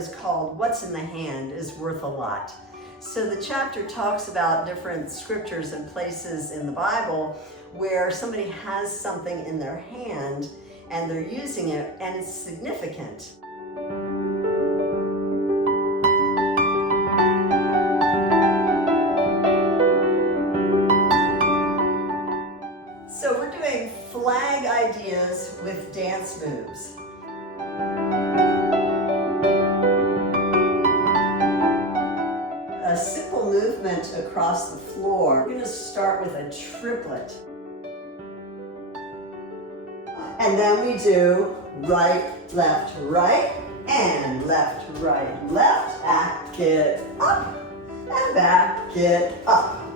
is called What's in the Hand is Worth a Lot. So the chapter talks about different scriptures and places in the Bible where somebody has something in their hand and they're using it and it's significant. So we're doing flag ideas with dance moves. A simple movement across the floor. We're going to start with a triplet. And then we do right, and left, right, left. Back it up, and back it up.